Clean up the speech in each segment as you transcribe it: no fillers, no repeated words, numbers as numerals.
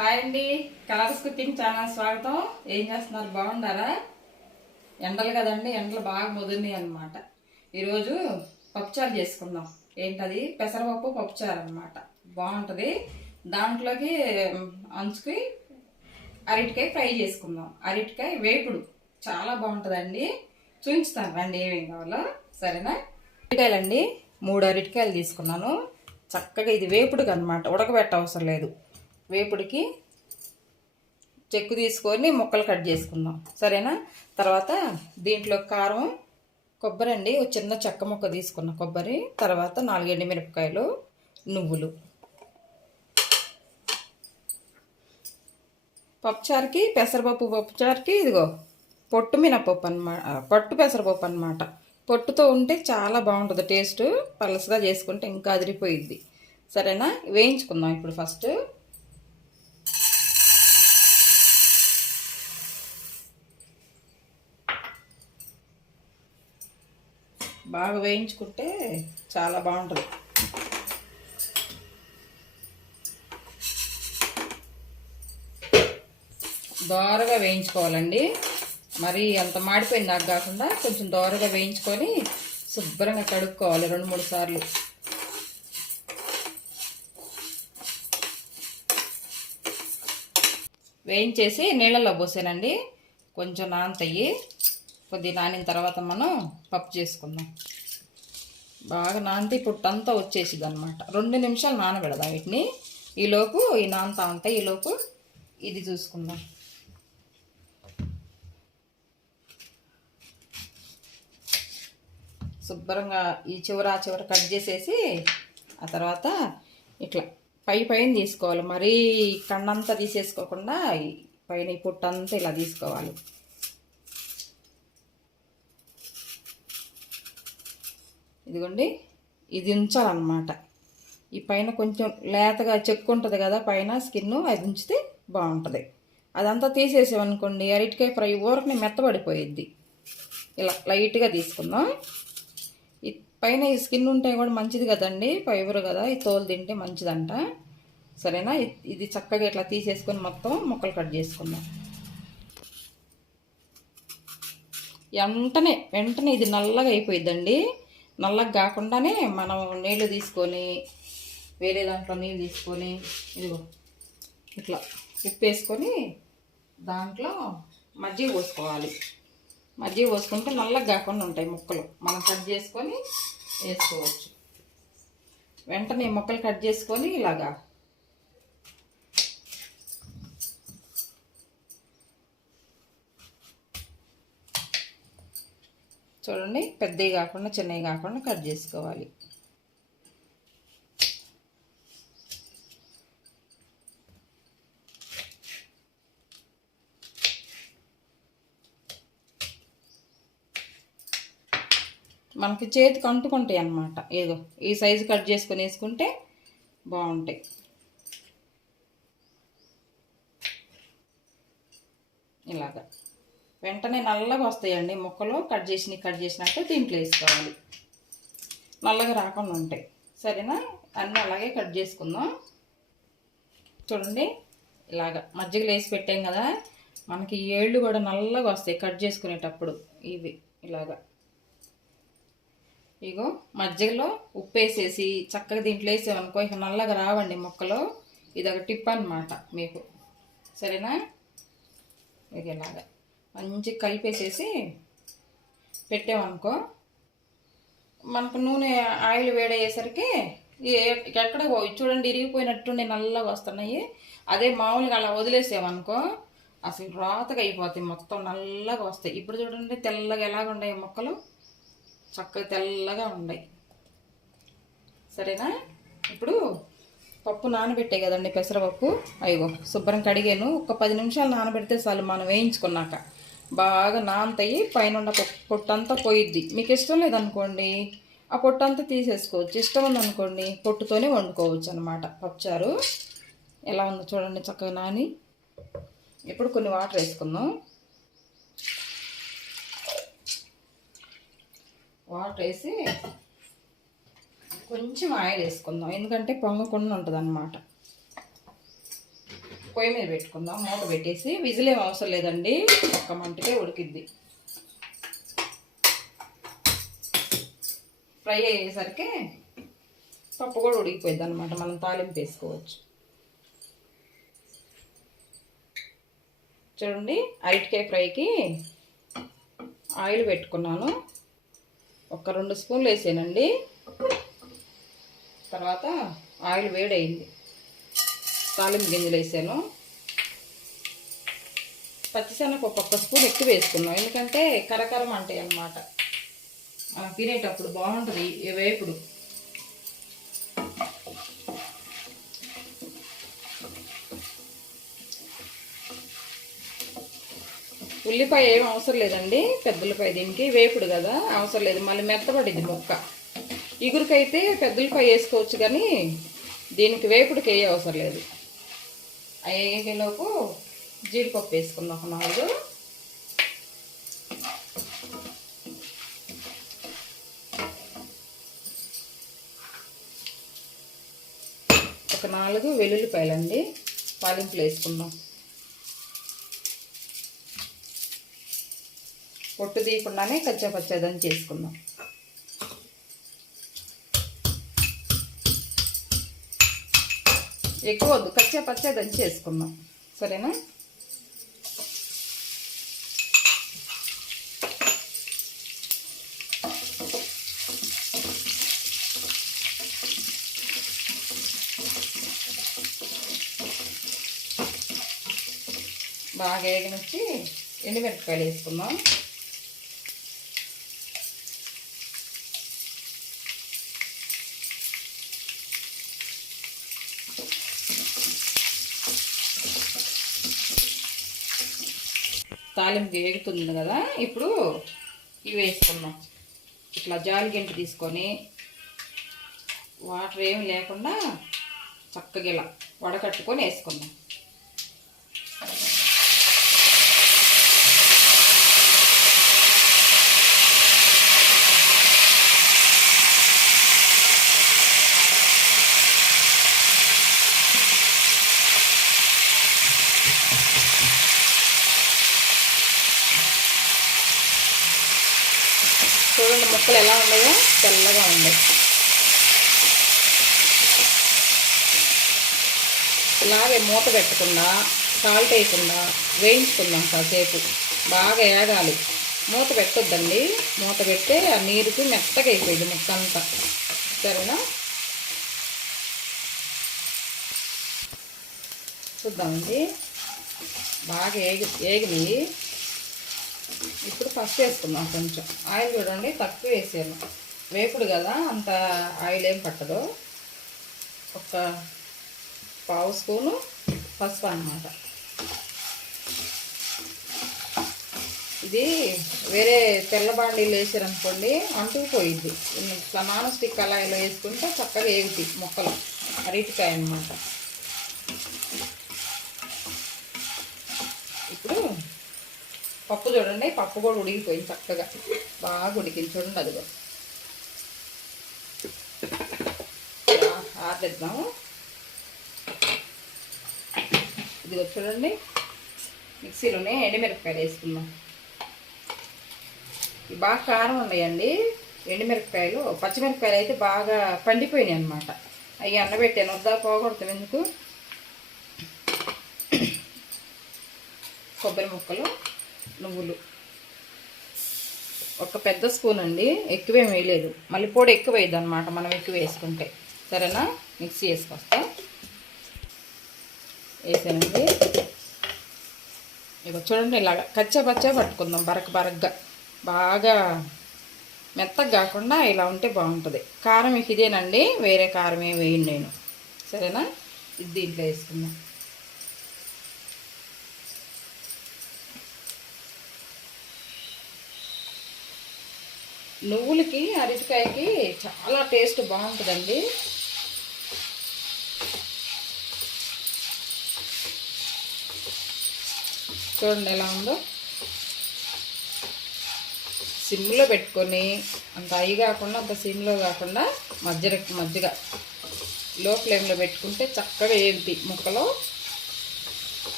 Hi అండి, colours cooking channel స్వాగతం. ఏం చేస్తున్నారు? బాగున్నారా? ఎండలు కదండి, ఎండలు బాగా ముదిరినాయి అనమాట. ఈరోజు పప్పుచారు చేసుకుందాం. ఏంటది? పెసరపప్పు పప్పుచారు అనమాట. బాగుంటుంది. దాంట్లోకి అంచుకి అరటికాయ ఫ్రై చేసుకుందాం. అరటికాయ వేపుడు చాలా బాగుంటుందండి. చూపించుతాను రండి ఏమేమి కావాలో. సరేనా? అరటికాయలండి 3 అరటికాయలు తీసుకున్నాను. చక్కగా ఇది వేపుడుకి అనమాట, ఉడకబెట్ట అవసరం లేదు. వేపుడికి చెక్కు తీసుకొని ముక్కలు కట్ చేసుకుందాం. సరేనా? తర్వాత దీంట్లో కారం, కొబ్బరి అండి, ఒక చిన్న చెక్క ముక్క తీసుకున్న కొబ్బరి, తర్వాత 4 ఎండుమిరపకాయలు, నువ్వులు. పప్పుచారుకి పెసరపప్పు పప్పుచారుకి ఇదిగో పొట్టు మినపప్పు అనమాట, పొట్టు పెసరపప్పు అనమాట. పొట్టుతో ఉంటే చాలా బాగుంటుంది టేస్ట్. పలసగా చేసుకుంటే ఇంకా అదిరిపోయిద్ది. సరేనా? వేయించుకుందాం ఇప్పుడు. ఫస్ట్ బాగా వేయించుకుంటే చాలా బాగుంటుంది. దోరగా వేయించుకోవాలండి. మరి అంత మాడిపోయింది నాకు కాకుండా కొంచెం దోరగా వేయించుకొని శుభ్రంగా కడుక్కోవాలి 2-3 సార్లు. వేయించేసి నీళ్ళల్లో పోసానండి. కొంచెం నానతాయి. కొద్దిగా నానిన తర్వాత మనం పప్పు చేసుకుందాం. బాగా నానితే పుట్టంతా వచ్చేసిద్ది అనమాట. 2 నిమిషాలు నానబెడదాం వీటిని. ఈలోపు ఈ నానతా ఉంటాయి. ఈలోపు ఇది చూసుకుందాం. శుభ్రంగా ఈ చివర ఆ చివర కట్ చేసేసి ఆ తర్వాత ఇట్లా పైన తీసుకోవాలి. మరీ కన్నంతా తీసేసుకోకుండా పైన ఈ పుట్టంతా ఇలా తీసుకోవాలి. ఇదిగోండి, ఇది ఉంచాలన్నమాట. ఈ పైన కొంచెం లేతగా చెక్కు ఉంటుంది కదా పైన స్కిన్, అది ఉంచితే బాగుంటుంది. అదంతా తీసేసామనుకోండి అరటికాయ ఫ్రై ఊరకనే మెత్తబడిపోయిద్ది. ఇలా లైట్గా తీసుకుందాం. ఈ పైన ఈ స్కిన్ ఉంటే కూడా మంచిది కదండి, ఫైబర్ కదా, ఈ తోలు తింటే మంచిదంట. సరేనా? ఇది చక్కగా ఇట్లా తీసేసుకొని మొత్తం ముక్కలు కట్ చేసుకుందాం. వెంటనే ఇది నల్లగా అయిపోయిద్దండి. నల్లగా కాకుండానే మనం నీళ్ళు తీసుకొని వేరే దాంట్లో నీళ్ళు తీసుకొని ఇదిగో ఇట్లా ఉప్పేసుకొని దాంట్లో మజ్జిగ పోసుకోవాలి. మజ్జిగ పోసుకుంటే నల్లగా కాకుండా ఉంటాయి ముక్కలు. మనం కట్ చేసుకొని వేసుకోవచ్చు. వెంటనే ముక్కలు కట్ చేసుకొని ఇలాగా చూడండి, పెద్దవి కాకుండా చిన్నవి కాకుండా కట్ చేసుకోవాలి. మనకి చేతికి అంటుకుంటాయి అన్నమాట. ఏదో ఈ సైజు కట్ చేసుకొని వేసుకుంటే బాగుంటాయి. ఇలాగా వెంటనే నల్లగా వస్తాయండి ముక్కలు. కట్ చేసినట్టు దీంట్లో వేసుకోవాలి. నల్లగా రాకుండా ఉంటాయి. సరేనా? అన్నీ అలాగే కట్ చేసుకుందాం. చూడండి, ఇలాగా మజ్జిగలు వేసి పెట్టాం కదా, మనకి ఏళ్ళు కూడా నల్లగా వస్తాయి కట్ చేసుకునేటప్పుడు. ఇవి ఇలాగా ఇగో మజ్జిగలో ఉప్పు వేసేసి చక్కగా దీంట్లో వేసామనుకో ఇక నల్లగా రావండి ముక్కలు. ఇదొక టిప్ అన్నమాట మీకు. సరేనా? ఇక ఇలాగా మంచిగా కలిపేసేసి పెట్టామనుకో మనకు నూనె ఆయిల్ వేడయ్యేసరికి ఎక్కడ పోయి చూడండి, ఇరిగిపోయినట్టుండి నల్లగా వస్తున్నాయి. అదే మామూలుగా అలా వదిలేసామనుకో అసలు రాతగా అయిపోతాయి, మొత్తం నల్లగా వస్తాయి. ఇప్పుడు చూడండి తెల్లగా ఎలాగ ఉన్నాయి ముక్కలు, చక్కగా తెల్లగా ఉన్నాయి. సరేనా? ఇప్పుడు పప్పు నానబెట్టాయి కదండి, పెసరపప్పు. అయ్యో శుభ్రం కడిగాను. ఒక 10 నిమిషాలు నానబెడితే చాలు. మనం వేయించుకున్నాక బాగా నానతాయి. పైన పొట్టంతా పోయిద్ది. మీకు ఇష్టం లేదనుకోండి ఆ పొట్టంతా తీసేసుకోవచ్చు. ఇష్టం ఉందనుకోండి పొట్టుతోనే వండుకోవచ్చు అనమాట పప్పుచారు. ఎలా ఉందో చూడండి, చక్కగా నాని. ఇప్పుడు కొన్ని వాటర్ వేసుకుందాం. వాటర్ వేసి కొంచెం ఆయిల్ వేసుకుందాం, ఎందుకంటే పొంగకుండా ఉంటుంది అన్నమాట. పొయ్యి మీద పెట్టుకుందాం. మూత పెట్టేసి విజిల్ ఏం అవసరం లేదండి, ఒక్క మంటకే ఉడికిద్ది. ఫ్రై అయ్యేసరికి పప్పు కూడా ఉడికిపోయింది అనమాట. మనం తాలింపు వేసుకోవచ్చు. చూడండి, అరటికాయ ఫ్రైకి ఆయిల్ పెట్టుకున్నాను. ఒక 2 స్పూన్లు వేసానండి. తర్వాత ఆయిల్ వేడయింది, తాలింపు గింజలు వేసాను. పచ్చిశనగపప్పు 1 స్పూన్ ఎక్కువ వేసుకున్నాం, ఎందుకంటే కరకరం అంటాయి అన్నమాట. మనం తినేటప్పుడు బాగుంటుంది ఈ వేపుడు. ఉల్లిపాయ ఏం అవసరం లేదండి, పెద్ద ఉల్లిపాయ దీనికి వేపుడు కదా, అవసరం లేదు. మళ్ళీ మెత్తబడిద్ది ముక్క. ఇగురికైతే పెద్ద ఉల్లిపాయ వేసుకోవచ్చు, కానీ దీనికి వేపుడికి ఏ అవసరం లేదు. అయ్యేలోపు జీడిపప్పు వేసుకుందాం. ఒక 4 వెల్లుల్లిపాయలండి తాలింపులు వేసుకుందాం. పొట్టు తీయకుండానే కచ్చాపచ్చాదని చేసుకుందాం. ఎక్కువ వద్దు, కచ్చాపచ్చాదని చేసుకుందాం, సరేనా? బాగా వేగనిచ్చి ఎండుమిరపకాయలు వేసుకుందాం. తాలింపు వేగుతుంది కదా, ఇప్పుడు ఇవి వేసుకుందాం. ఇట్లా జాలి గంట తీసుకొని వాటర్ ఏమి లేకుండా చక్కగా ఇలా వడకట్టుకొని వేసుకుందాం. చూడండి ముక్కలు ఎలా ఉన్నాయో, తెల్లగా ఉన్నాయి. ఇలాగే మూత పెట్టకుండా, సాల్ట్ వేయకుండా వేయించుకుందాం కాసేపు. బాగా ఏగాలి, మూత పెట్టొద్దండి. మూత పెడితే ఆ నీరుకి మెత్తగా అయిపోయింది ముక్క అంతా, సరేనా? చూద్దామండి, బాగా ఏగినాయి. ఇప్పుడు ఫస్ట్ వేసుకుందాం. కొంచెం ఆయిల్ చూడండి, తక్కువ వేసాను. వేపుడు కదా, అంత ఆయిల్ ఏం పట్టదు. ఒక 1/2 స్పూను పసుపు అన్నమాట. ఇది వేరే తెల్ల బాండీలు వేసారనుకోండి అంటుకుపోయిద్ది. ఇట్లా నాన్ స్టిక్ కళాయిలో వేసుకుంటే చక్కగా ఏగుతాయి ముక్కలు. అరటికాయ అన్నమాట. ఇప్పుడు పప్పు చూడండి, పప్పు కూడా ఉడికిపోయింది చక్కగా, బాగా ఉడికింది. చూడండి, అదిగో ఆరేద్దాము. ఇదిగో చూడండి, మిక్సీలోనే ఎండుమిరపకాయలు వేసుకుందాం. ఇవి బాగా కారం ఉన్నాయండి ఎండుమిరపకాయలు. పచ్చిమిరపకాయలు అయితే బాగా పండిపోయినాయి అన్నమాట. అవి అన్నబెట్టాను, వద్దా పోగొడతాం ఎందుకు. కొబ్బరి ముక్కలు, నువ్వులు ఒక పెద్ద స్పూన్ అండి, ఎక్కువేం వేయలేదు. మళ్ళీ పొడి ఎక్కువ వేయద్దు అనమాట మనం ఎక్కువ వేసుకుంటే, సరేనా? మిక్సీ వేసుకొస్తాం. వేసానండి. ఇక చూడండి, ఇలాగ కచ్చా పట్టుకుందాం. బరకగా బాగా మెత్తగా కాకుండా ఇలా ఉంటే బాగుంటుంది. కారం ఇదేనండి, వేరే కారం ఏమి వేయండి నేను, సరేనా? ఇది దీంట్లో వేసుకుందాం. నువ్వులకి అరటికాయకి చాలా టేస్ట్ బాగుంటుందండి. చూడండి ఎలా ఉందో. సిమ్లో పెట్టుకొని, అంత హై కాకుండా అంత సిమ్లో కాకుండా మధ్యగా లో ఫ్లేమ్లో పెట్టుకుంటే చక్కగా ఏగుతాయి ముక్కలు.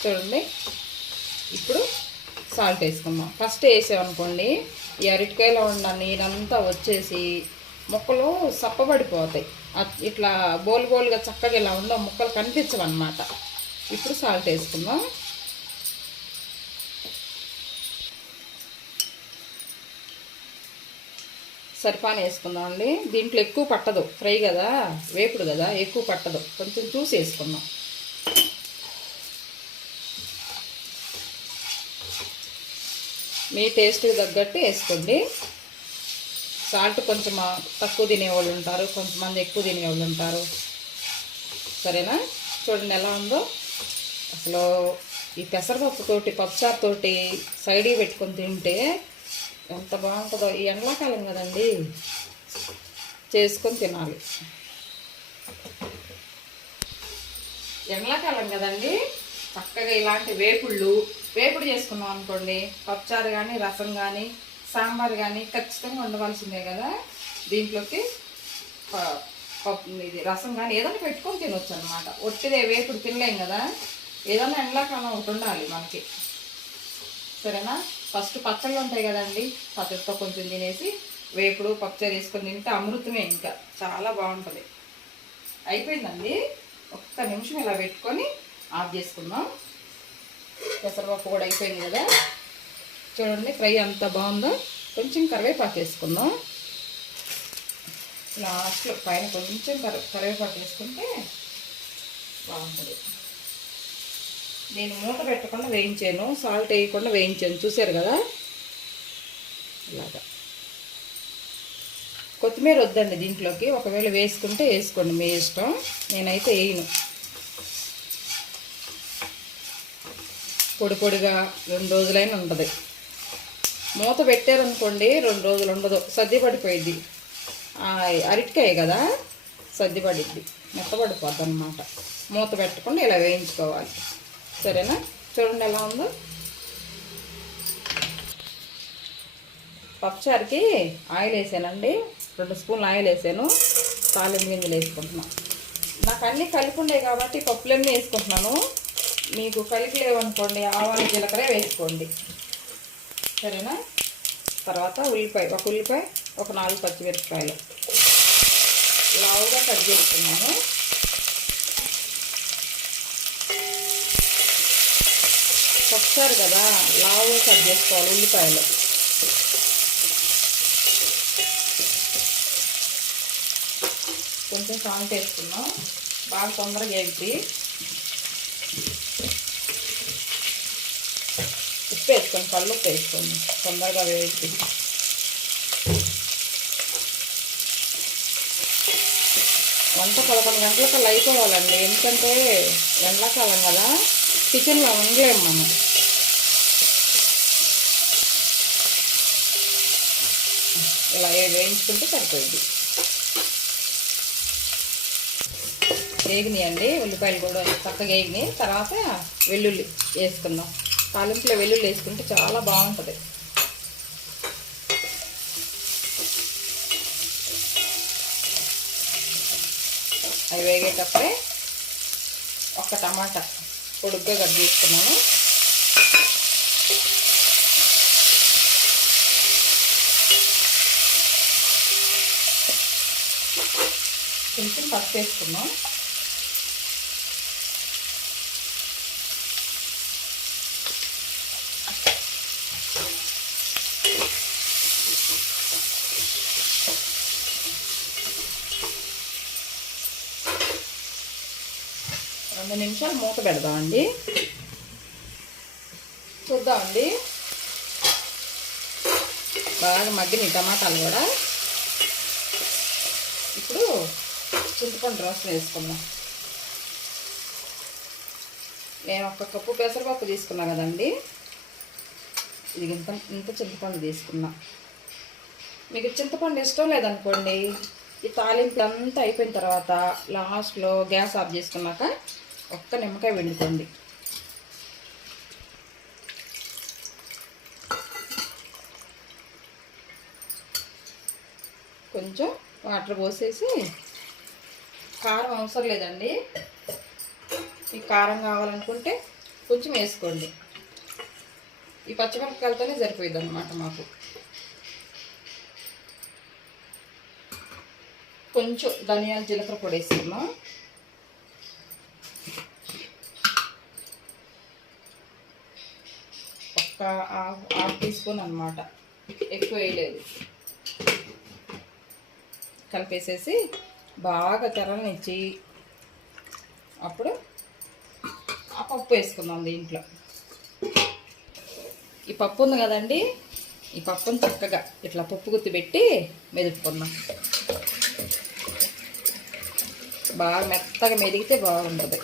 చూడండి. ఇప్పుడు సాల్ట్ వేసుకుందాం. ఫస్ట్ వేసామనుకోండి ఈ అరటికాయలో ఉన్న నీరంతా వచ్చేసి ముక్కలు సప్పబడిపోతాయి. ఇట్లా బోలుగా చక్కగా ఇలా ఉండవు, ముక్కలు కనిపించవన్నమాట. ఇప్పుడు సాల్ట్ వేసుకుందాం. సరిపాని వేసుకుందాం అండి. దీంట్లో ఎక్కువ పట్టదు, ఫ్రై కదా, వేపుడు కదా, ఎక్కువ పట్టదు, కొంచెం చూసి వేసుకుందాం. మీ టేస్ట్కి తగ్గట్టు వేసుకోండి. సాల్ట్ కొంచెం తక్కువ తినేవాళ్ళు ఉంటారు, కొంతమంది ఎక్కువ తినేవాళ్ళు ఉంటారు. సరేనా? చూడండి ఎలా ఉందో. అసలు ఈ పెసరపప్పుతోటి పప్పుచారుతోటి సైడ్కి పెట్టుకొని తింటే ఎంత బాగుంటుందో. ఈ ఎండాకాలం కదండి, చేసుకొని తినాలి. ఎండాకాలం కదండి, చక్కగా ఇలాంటి వేపుడు చేసుకున్నాం అనుకోండి, పప్పుచారు కానీ రసం కానీ సాంబార్ కానీ ఖచ్చితంగా ఉండవలసిందే కదా. దీంట్లోకి ఇది రసం కానీ ఏదైనా పెట్టుకొని తినొచ్చు అనమాట. ఒట్టిదే వేపుడు తినలేం కదా, ఏదైనా ఎండాకాలం ఒకటి ఉండాలి మనకి. సరేనా? ఫస్ట్ పచ్చళ్ళు ఉంటాయి కదండి, పచ్చడితో కొంచెం తినేసి వేపుడు పప్పుచారు వేసుకొని తింటే అమృతమే, ఇంకా చాలా బాగుంటుంది. అయిపోయిందండి. ఒక్క నిమిషం ఇలా పెట్టుకొని ఆఫ్ చేసుకుందాం. పెసరపప్పు కూడా అయిపోయింది కదా. చూడండి ఫ్రై అంత బాగుందో. కొంచెం కరివేపాకు వేసుకుందాం లాస్ట్లో, పైన కొంచెం కరివేపాకు వేసుకుంటే బాగుంటుంది. నేను మూత పెట్టకుండా వేయించాను, సాల్ట్ వేయకుండా వేయించాను, చూసారు కదా. ఇలాగా కొత్తిమీర వద్దండి దీంట్లోకి, ఒకవేళ వేసుకుంటే వేసుకోండి, మీ ఇష్టం. నేనైతే వేయను. పొడి పొడిగా 2 రోజులైనా ఉంటుంది. మూత పెట్టారనుకోండి 2 రోజులు ఉండదు, సర్ది పడిపోయిద్ది. అరటికాయ కదా, సర్ది పడిద్ది, మెత్తపడిపోద్ది అన్నమాట. మూత పెట్టకుండా ఇలా వేయించుకోవాలి. సరేనా? చూడండి ఎలా ఉందో. పప్పుచారుకి ఆయిల్ వేసానండి, 2 స్పూన్లు ఆయిల్ వేసాను. తాలింపు గింజలు వేసుకుంటున్నాను. నాకు అన్నీ కలిపి ఉండే కాబట్టి పప్పులన్నీ వేసుకుంటున్నాను. మీకు కలిపి లేవనుకోండి ఆవాలు జీలకర్ర వేసుకోండి. సరేనా? తర్వాత ఒక ఉల్లిపాయ, ఒక 4 పచ్చిమిరపకాయలు లావుగా కట్ చేసుకున్నాను. పప్పుచారు కదా, లావుగా కట్ చేసుకోవాలి ఉల్లిపాయలు. కొంచెం సాల్ట్ వేసుకున్నాం, బాగా తొందరగా వేసి. ఉప్పు వేసుకోండి, కల్లుప్పు వేసుకోండి, తొందరగా వేసి. వంట 11 గంటలకల్లా అయిపోవాలండి, ఎందుకంటే ఎండాకాలం కదా, కిచెన్లో ఉండలేము మనం. ఇలా వేయించుకుంటే సరిపోయింది. వేగినాయండి ఉల్లిపాయలు కూడా చక్కగా వేగినాయి. తర్వాత వెల్లుల్లి వేసుకుందాం. తాలింపులో వెల్లుల్లి వేసుకుంటే చాలా బాగుంటుంది. అవి వేగేటప్పుడే ఒక టమాటా పొడుగ్గా కట్ చేసుకున్నాను. కొంచెం పసుపు వేసుకున్నాం. రెండు నిమిషాలు మూత పెడదామండి, చూద్దామండి. బాగా మగ్గినాయి టమాటాలు కూడా. ఇప్పుడు చింతపండు రసం వేసుకుందాం. నేను 1 కప్పు పెసరపప్పు తీసుకున్నా కదండి, ఇది ఇంత చింతపండు తీసుకున్నా. మీకు చింతపండు ఇష్టం లేదనుకోండి, ఈ తాలింపు అంతా అయిపోయిన తర్వాత లాస్ట్లో గ్యాస్ ఆఫ్ చేసుకున్నాక 1 నిమ్మకాయ పిండుకోండి. కొంచెం వాటర్ పోసేసి, కారం అవసరం లేదండి, మీకు కారం కావాలనుకుంటే కొంచెం వేసుకోండి. ఈ పచ్చిమిరపకాయలతోనే సరిపోయింది అనమాట మాకు. కొంచెం ధనియాల జీలకర్ర పొడి వేసుకున్నాం. ఒక హాఫ్ టీ స్పూన్ అనమాట, ఎక్కువ వేయలేదు. కలిపేసేసి బాగా తెరలనిచ్చి అప్పుడు ఆ పప్పు వేసుకుందాం దీంట్లో. ఈ పప్పు ఉంది కదండి, ఈ పప్పును చక్కగా ఇట్లా పప్పు గుత్తి పెట్టి మెదుపుకుందాం. బాగా మెత్తగా మెదిగితే బాగుంటుంది.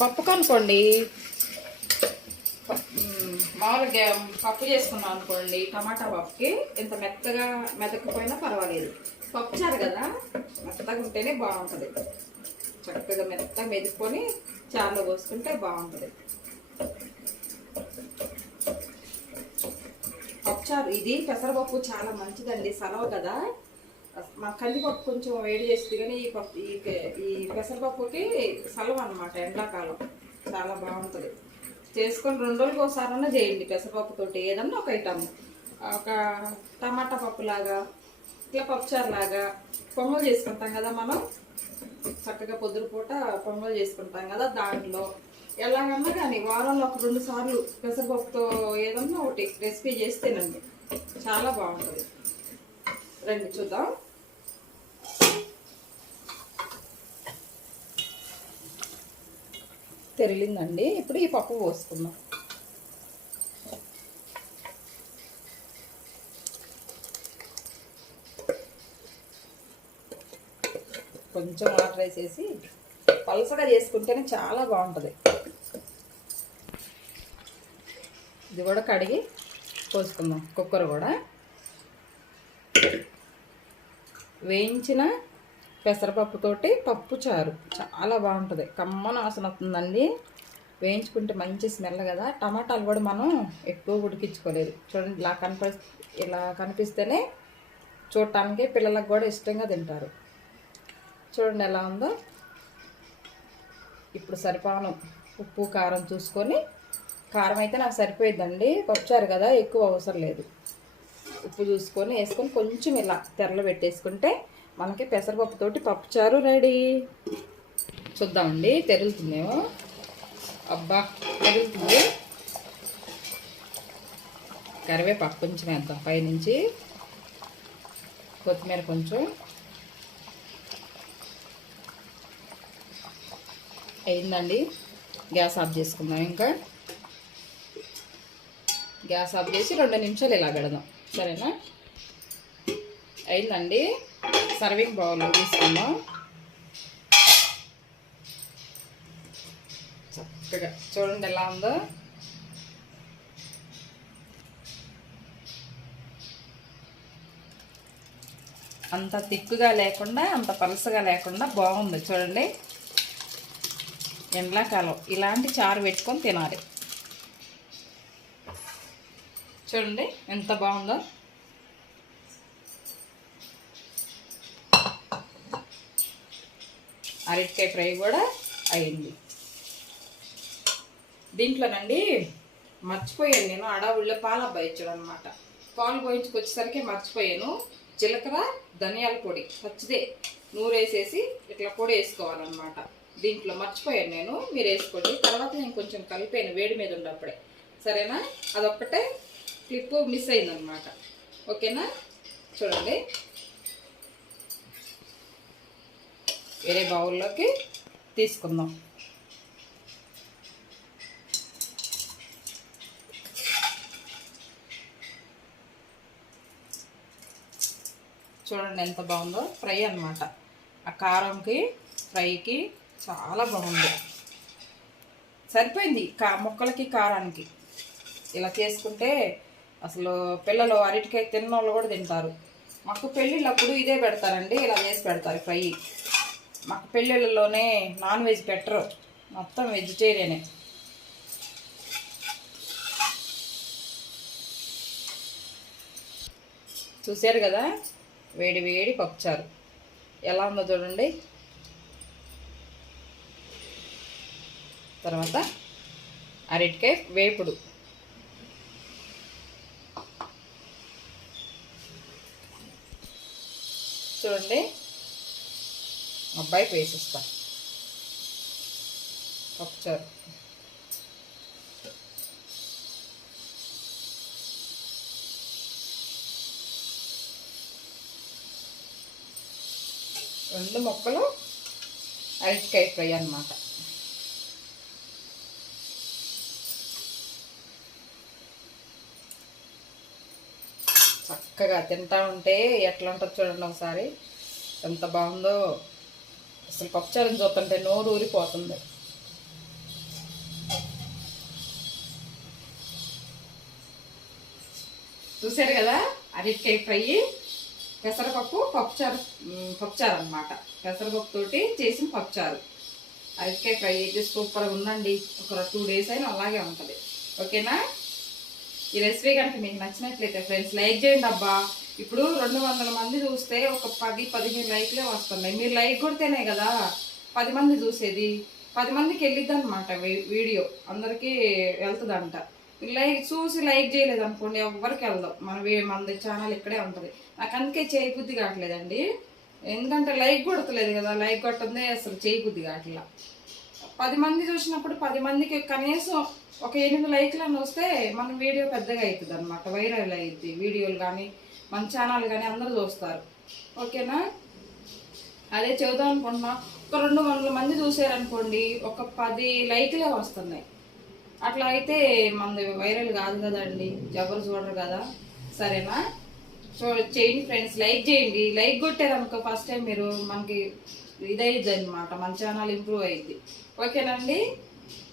పప్పు కనుకోండి, మామూలుగా పప్పు చేసుకున్నాం అనుకోండి, టమాటా పప్పుకి ఇంత మెత్తగా మెదకపోయినా పర్వాలేదు. పప్పుచారు కదా, మెత్తగా ఉంటేనే బాగుంటుంది. చక్కగా మెత్తగా మెదుపుకొని చారులో పోసుకుంటే బాగుంటుంది పప్పుచారు. ఇది పెసరపప్పు చాలా మంచిదండి, సలవ కదా. మా కందిపప్పు కొంచెం వేడి చేస్తుంది, కానీ ఈ పప్పు ఈ పెసరపప్పుకి సలవ అనమాట. ఎండాకాలం చాలా బాగుంటుంది. చేసుకొని 2 రోజులకు ఒకసారన్నా చేయండి పెసరపప్పుతోటి ఏదన్నా ఒక ఐటమ్. ఒక టమాటా పప్పు లాగా, ఇట్లా పప్పుచారు లాగా పొంగల్ చేసుకుంటాం కదా మనం. చక్కగా పొద్దుపూట పొంగల్ చేసుకుంటాం కదా, దాంట్లో ఎలాగన్నా కానీ వారంలో ఒక 2 సార్లు పెసరపప్పుతో ఏదన్నా ఒకటి రెసిపీ చేసి తినండి, చాలా బాగుంటుంది. రండి చూద్దాం. తెరిలిందండి. ఇప్పుడు ఈ పప్పు పోసుకుందాం. కొంచెం వాటర్ వేసేసి పలసగా చేసుకుంటేనే చాలా బాగుంటుంది. ఇది కూడా కడిగి పోసుకుందాం. కుక్కర్ కూడా వేయించిన పెసరపప్పుతోటి పప్పు చారు చాలా బాగుంటుంది. కమ్మన వాసన వస్తుందండి. వేయించుకుంటే మంచి స్మెల్ కదా. టమాటాలు కూడా మనం ఎక్కువ ఉడికించుకోలేదు. చూడండి, ఇలా కనిపిస్తేనే చూడటానికి పిల్లలకు కూడా ఇష్టంగా తింటారు. చూడండి ఎలా ఉందో. ఇప్పుడు సరిపాను ఉప్పు కారం చూసుకొని, కారం అయితే నాకు సరిపోయిద్దండి, పప్పుచారు కదా ఎక్కువ అవసరం లేదు. ఉప్పు చూసుకొని వేసుకొని కొంచెం ఇలా తెరలు పెట్టేసుకుంటే మనకి పెసరపప్పుతోటి పప్పుచారు రెడీ. చూద్దామండి, తెరులుతుందేమో. అబ్బా, తెరులుతుంది. కరివేపాకు కొంచెం వేద్దాం పైనుంచి, కొత్తిమీర కొంచెం. అయిందండి, గ్యాస్ ఆఫ్ చేసుకుందాం. ఇంకా గ్యాస్ ఆఫ్ చేసి 2 నిమిషాలు ఇలా పెడదాం, సరేనా? అయిందండి. సర్వింగ్ బౌల్లో తీసుకుందాం. చక్కగా చూడండి ఎలా ఉందో. అంత తిక్కుగా లేకుండా అంత పలసగా లేకుండా బాగుంది చూడండి. ఎండాకాలం ఇలాంటి చారు పెట్టుకొని తినాలి. చూడండి ఎంత బాగుందో. అరటికాయ ఫ్రై కూడా అయింది. దీంట్లోనండి మర్చిపోయాను నేను, అడవుల్లో పాలు అబ్బాయించడం అనమాట. పాలు పోయించుకొచ్చేసరికి మర్చిపోయాను. జీలకర్ర ధనియాల పొడి పచ్చిదే నూరేసేసి ఇట్లా పొడి వేసుకోవాలన్నమాట. దీంట్లో మర్చిపోయాను నేను, మీరు వేసుకోండి. తర్వాత నేను కొంచెం కలిపాను వేడి మీద ఉన్నప్పుడే, సరేనా? అదొక్కటే క్లిప్ మిస్ అయిందనమాట. ఓకేనా? చూడండి, వేరే బౌల్లోకి తీసుకుందాం. చూడండి ఎంత బాగుందో. ఫ్రై అన్నమాట. ఆ కారంకి ఫ్రైకి చాలా బాగుంది. సరిపోయింది ముక్కలకి కారానికి. ఇలా చేసుకుంటే అసలు పిల్లలు అరటికాయ తిన్నోళ్ళు కూడా తింటారు. మాకు పెళ్ళిళ్ళప్పుడు ఇదే పెడతారండి, ఇలా చేసి పెడతారు ఫ్రై. మాకు పెళ్ళిళ్ళలోనే నాన్ వెజ్ పెట్టరు, మొత్తం వెజిటేరియనే. చూశారు కదా, వేడి వేడి పప్పుచారు ఎలా ఉందో చూడండి. తర్వాత అరటికాయ వేపుడు. చూడండి, అబ్బాయికి వేసిస్తా పప్పుచారు. రెండు ముక్కలు అరటికాయ ఫ్రై అన్నమాట. చక్కగా తింటా ఉంటే ఎట్లా ఉంటుంది చూడండి ఒకసారి, ఎంత బాగుందో. అసలు పప్పుచారుని చూస్తుంటే నోరు ఊరిపోతుంది. చూసారు కదా, అరటికాయ ఫ్రై, పెసరపప్పు పప్పుచారు అనమాట. పెసరపప్పు తోటి చేసిన పప్పుచారు, అరటికాయ ఫ్రై అయితే సూపర్గా ఉందండి. ఒక 2 days అయినా అలాగే ఉంటుంది. ఓకేనా? ఈ రెసిపీ కనుక మీకు నచ్చినట్లయితే ఫ్రెండ్స్ లైక్ చేయండి అబ్బా. ఇప్పుడు 200 మంది చూస్తే ఒక 10-15 లైక్లే వస్తున్నాయి. మీరు లైక్ కొడితేనే కదా 10 మంది చూసేది. 10 మందికి వెళ్ళిద్ది అనమాట వీడియో, అందరికీ వెళ్తుందంట. చూసి లైక్ చేయలేదు అనుకోండి, ఎవరికి వెళ్దాం. మన ఛానల్ ఇక్కడే ఉంటుంది. నాకు అందుకే చేయబుద్ధి కావట్లేదండి, ఎందుకంటే లైక్ కొడతలేదు కదా. లైక్ కొట్టదే అసలు చేయబుద్ధి కావట్లా. 10 మంది చూసినప్పుడు 10 మందికి కనీసం ఒక 8 లైక్లను వస్తే మన వీడియో పెద్దగా అవుతుంది అనమాట, వైరల్ అయ్యిద్ది వీడియోలు కానీ, మన ఛానల్ కానీ అందరూ చూస్తారు. ఓకేనా? అదే చెబుదాం అనుకుంటున్నా. ఒక 200 మంది చూసారనుకోండి, ఒక 10 లైక్లే వస్తున్నాయి. అట్లా అయితే మనది వైరల్ కాదు కదండి, ఎవరు చూడరు కదా. సరేనా? చేయండి ఫ్రెండ్స్, లైక్ చేయండి. లైక్ కొట్టారనుకో ఫస్ట్ టైం మీరు, మనకి ఇదైద్ది అనమాట, మన ఛానల్ ఇంప్రూవ్ అయ్యిద్ది. ఓకేనండి?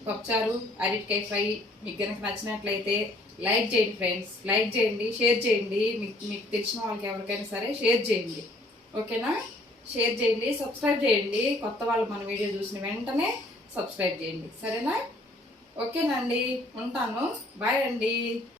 పప్పుచారు అరటికాయ ఫ్రై మీకు కనుక నచ్చినట్లయితే లైక్ చేయండి ఫ్రెండ్స్, లైక్ చేయండి, షేర్ చేయండి. మీకు తెలిసిన వాళ్ళకి ఎవరికైనా సరే షేర్ చేయండి. ఓకేనా? షేర్ చేయండి, సబ్స్క్రైబ్ చేయండి. కొత్త వాళ్ళు మన వీడియో చూసిన వెంటనే సబ్స్క్రైబ్ చేయండి. సరేనా? ఓకేనండి, ఉంటాను. బాయ్ అండి.